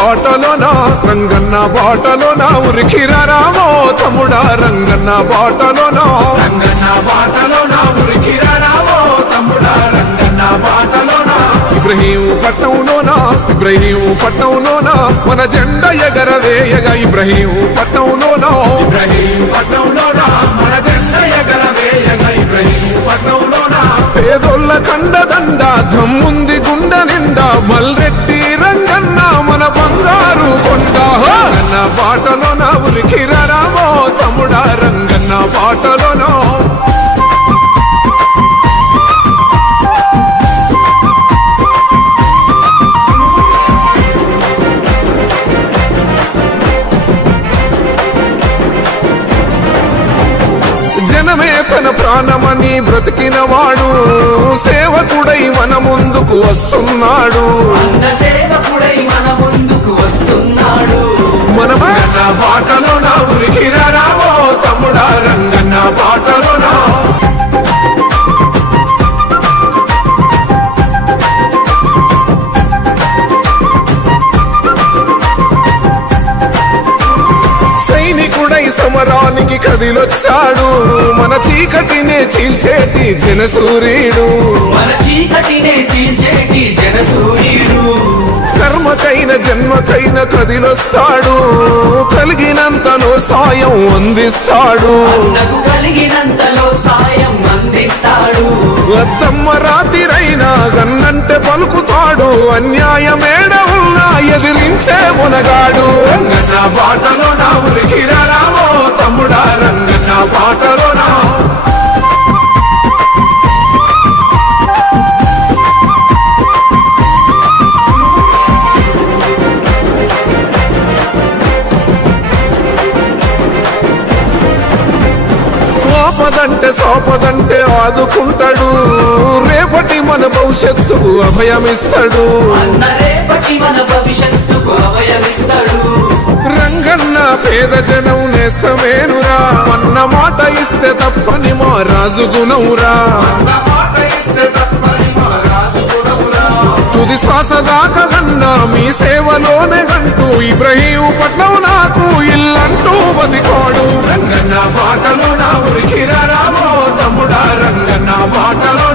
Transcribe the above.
బాటలోన రంగన్న బాటలోన ఉరికిరామో తమ్ముడా రంగన్న బాటలోన ఉరికిరామో తమ్ముడా రంగన్న బాటలోన ఇబ్రహీం పట్నంలోన మన జెండా ఎగరవేయగా ఇబ్రహీం పట్నంలోన మన జెండా ఎగరవేయగా ఇబ్రహీం పట్నంలోన పేదోళ్ళ కండదండ దమ్ముంది గుండ నిండా మల్రెడ్డి రంగన్న మన బంగారు కొండ రంగన్న బాటలోన ఉరికిరామో తమ్ముడా రంగన్న బాటలోన జనమే తన ప్రాణమని బ్రతికినవాడు సేవకుడై మన ముందుకు వస్తున్నాడు మన బాటలోన ఉరికిరామో తమ్ముడా రంగన్న బాటలోన సమరానికి కదిలొచ్చాడు మన చీకటినే చీల్చేటి జనసూర్యుడు కర్మకైన జన్మకైన కదిలొస్తాడు కలిగినంతలో సాయం అందిస్తాడు అత్తమ్మ రాతిరైనా గన్నంటే పలుకుతాడు అన్యాయమేడ ఉన్నా ఎదిరించే మునగాడు రంగన్న బాటలోన ఉరికిరామో తమ్ముడా రంగన్న బాటలోన ఆపదంటే సోపదంటే ఆదుకుంటాడు రేపటి మన భవిష్యత్తుకు అభయమిస్తాడు రంగన్న పేద జనం నేస్తమేనురా అన్న మాట ఇస్తే తప్పని మా రాజు గుణవురా తుది శ్వాస దాకా గన్నా మీ సేవలోనే గంటూ ఇబ్రహీం పట్నం నాకు ఇల్లంటూ బతికోడు రంగన్న బాటలోన ఉరికిరామో తమ్ముడా రంగన్న బాటలో